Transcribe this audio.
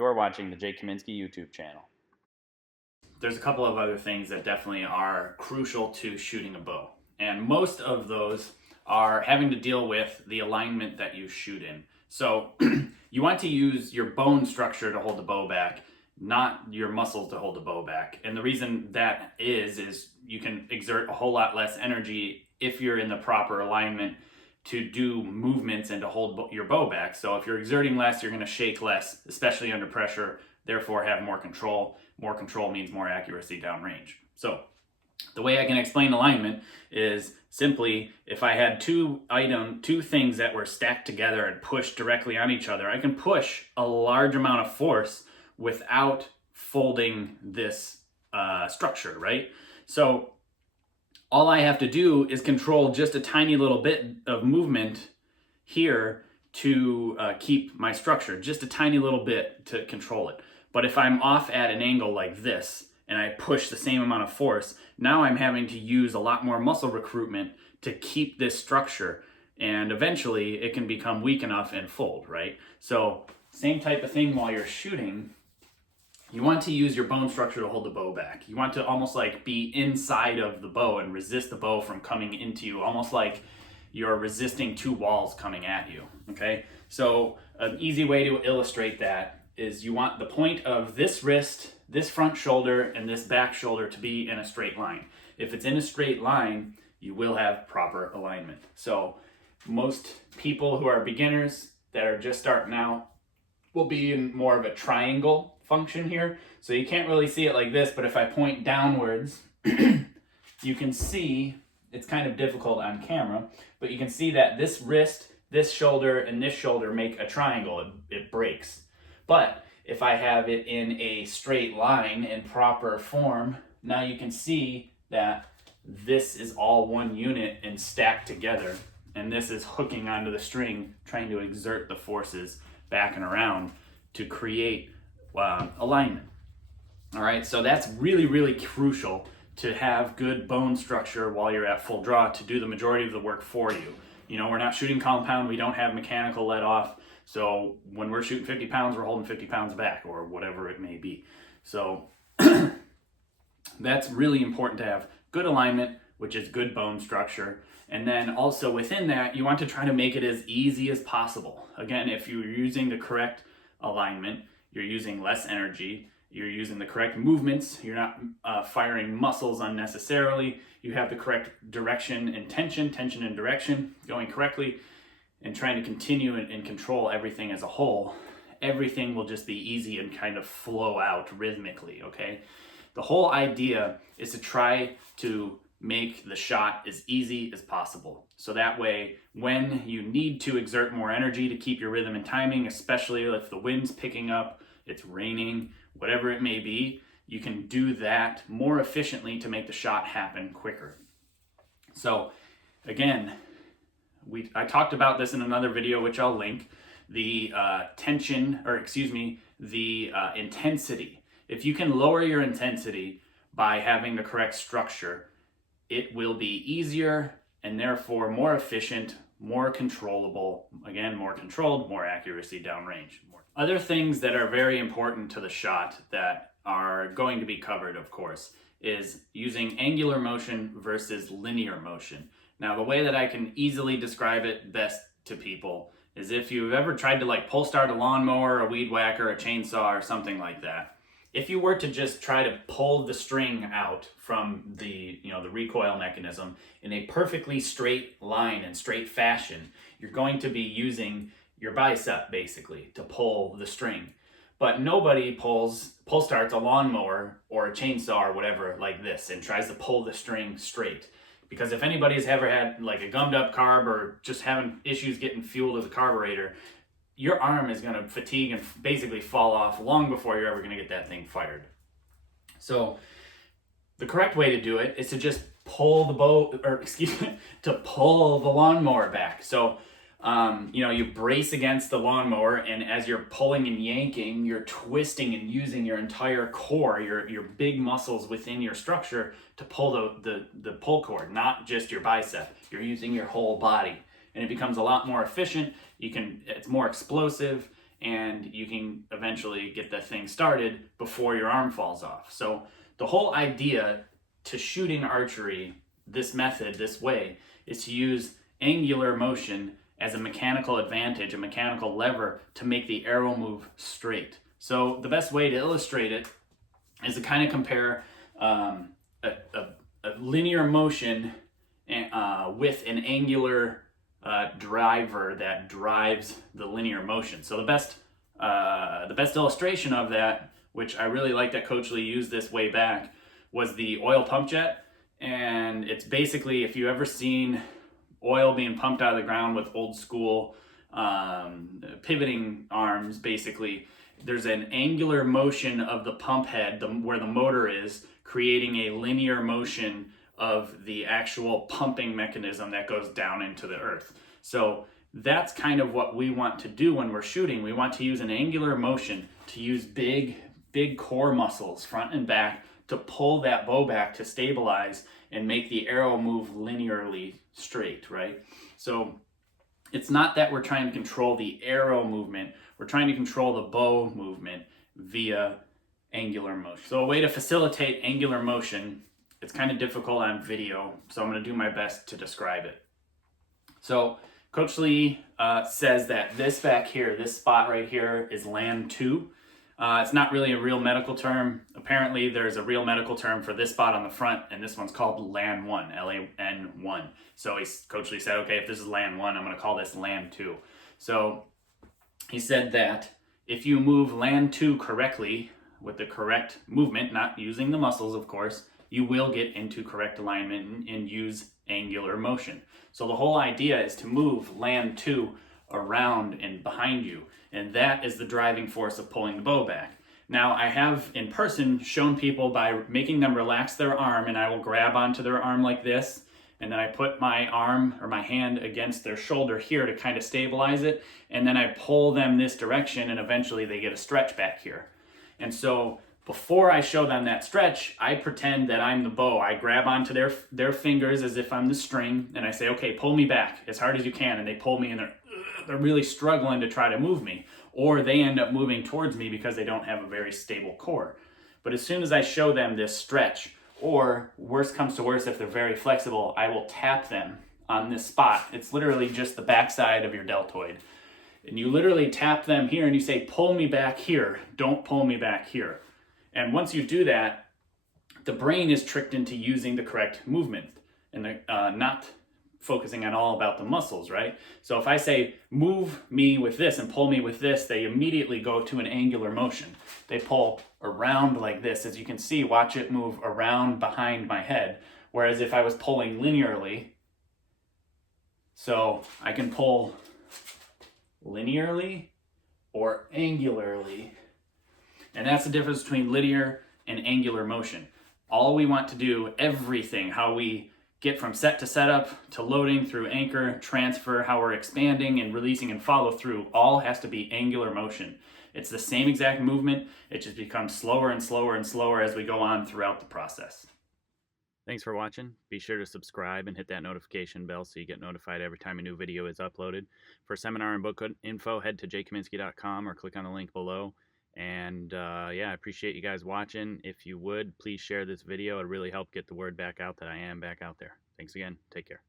You're watching the Kaminski YouTube channel. There's a couple of other things that definitely are crucial to shooting a bow. And most of those are having to deal with the alignment that you shoot in. So you want to use your bone structure to hold the bow back, not your muscles to hold the bow back. And the reason that is you can exert a whole lot less energy if you're in the proper alignment to do movements and to hold your bow back. So if you're exerting less, you're going to shake less, especially under pressure, therefore have more control. More control means more accuracy downrange. So the way I can explain alignment is simply if I had two things that were stacked together and pushed directly on each other, I can push a large amount of force without folding this structure, right? So all I have to do is control just a tiny little bit of movement here to keep my structure, just a tiny little bit to control it. But if I'm off at an angle like this and I push the same amount of force, now I'm having to use a lot more muscle recruitment to keep this structure, and eventually it can become weak enough and fold, right? So same type of thing while you're shooting. You want to use your bone structure to hold the bow back. You want to almost like be inside of the bow and resist the bow from coming into you, almost like you're resisting two walls coming at you, okay? So an easy way to illustrate that is you want the point of this wrist, this front shoulder, and this back shoulder to be in a straight line. If it's in a straight line, you will have proper alignment. So most people who are beginners that are just starting out will be in more of a triangle function here. So you can't really see it like this, but if I point downwards, you can see, it's kind of difficult on camera, but you can see that this wrist, this shoulder, and this shoulder make a triangle. It breaks. But if I have it in a straight line in proper form, now you can see that this is all one unit and stacked together. And this is hooking onto the string, trying to exert the forces back and around to create alignment. All right, so that's really, really crucial to have good bone structure while you're at full draw to do the majority of the work for you. You know, we're not shooting compound, we don't have mechanical let off. So when we're shooting 50 pounds, we're holding 50 pounds back or whatever it may be. So that's really important to have good alignment, which is good bone structure. And then also within that, you want to try to make it as easy as possible. Again, if you're using the correct alignment, you're using less energy, you're using the correct movements, you're not firing muscles unnecessarily, you have the correct direction and tension and direction going correctly, and trying to continue and control everything as a whole, everything will just be easy and kind of flow out rhythmically, okay? The whole idea is to try to make the shot as easy as possible. So that way, when you need to exert more energy to keep your rhythm and timing, especially if the wind's picking up, it's raining, whatever it may be, you can do that more efficiently to make the shot happen quicker. So again, I talked about this in another video, which I'll link, the intensity. If you can lower your intensity by having the correct structure, it will be easier and therefore more efficient, more controllable, again, more controlled, more accuracy downrange. Other things that are very important to the shot that are going to be covered, of course, is using angular motion versus linear motion. Now, the way that I can easily describe it best to people is if you've ever tried to like pull start a lawnmower, a weed whacker, a chainsaw, or something like that. If you were to just try to pull the string out from the recoil mechanism in a perfectly straight line and straight fashion, you're going to be using your bicep basically to pull the string. But nobody pull starts a lawnmower or a chainsaw or whatever like this and tries to pull the string straight. Because if anybody's ever had like a gummed up carb or just having issues getting fuel to the carburetor, your arm is going to fatigue and basically fall off long before you're ever going to get that thing fired. So the correct way to do it is to just pull to pull the lawnmower back. So you brace against the lawnmower, and as you're pulling and yanking, you're twisting and using your entire core, your big muscles within your structure to pull the pull cord, not just your bicep. You're using your whole body, and it becomes a lot more efficient. It's more explosive, and you can eventually get the thing started before your arm falls off. So the whole idea to shooting archery, this method, this way, is to use angular motion as a mechanical advantage, a mechanical lever to make the arrow move straight. So the best way to illustrate it is to kind of compare a linear motion with an angular driver that drives the linear motion. So the best illustration of that, which I really like that Coach Lee used this way back, was the oil pump jet. And it's basically, if you've ever seen oil being pumped out of the ground with old school pivoting arms, basically, there's an angular motion of the pump head, where the motor is, creating a linear motion of the actual pumping mechanism that goes down into the earth. So that's kind of what we want to do when we're shooting. We want to use an angular motion, to use big core muscles, front and back, to pull that bow back to stabilize and make the arrow move linearly straight, right? So it's not that we're trying to control the arrow movement, we're trying to control the bow movement via angular motion. So a way to facilitate angular motion, it's kind of difficult on video, so I'm going to do my best to describe it. So Coach Lee says that this back here, this spot right here, is land 2. It's not really a real medical term. Apparently there's a real medical term for this spot on the front, and this one's called land 1, L-A-N-1. So Coach Lee said, okay, if this is land 1, I'm going to call this land 2. So he said that if you move land 2 correctly, with the correct movement, not using the muscles, of course, you will get into correct alignment and use angular motion. So the whole idea is to move land 2 around and behind you, and that is the driving force of pulling the bow back. Now, I have in person shown people by making them relax their arm, and I will grab onto their arm like this, and then I put my arm or my hand against their shoulder here to kind of stabilize it, and then I pull them this direction, and eventually they get a stretch back here. And so before I show them that stretch, I pretend that I'm the bow. I grab onto their fingers as if I'm the string, and I say, okay, pull me back as hard as you can. And they pull me, and they're really struggling to try to move me. Or they end up moving towards me because they don't have a very stable core. But as soon as I show them this stretch, or worst comes to worst, if they're very flexible, I will tap them on this spot. It's literally just the backside of your deltoid. And you literally tap them here and you say, pull me back here, don't pull me back here. And once you do that, the brain is tricked into using the correct movement and not focusing at all about the muscles, right? So if I say, move me with this and pull me with this, they immediately go to an angular motion. They pull around like this. As you can see, watch it move around behind my head. Whereas if I was pulling linearly, so I can pull linearly or angularly. And that's the difference between linear and angular motion. All we want to do, everything, how we get from set to setup to loading through anchor, transfer, how we're expanding and releasing and follow through, all has to be angular motion. It's the same exact movement, it just becomes slower and slower and slower as we go on throughout the process. Thanks for watching. Be sure to subscribe and hit that notification bell so you get notified every time a new video is uploaded. For seminar and book info, head to jkaminski.com or click on the link below. And yeah, I appreciate you guys watching. If you would, please share this video. It really helped get the word back out that I am back out there. Thanks again. Take care.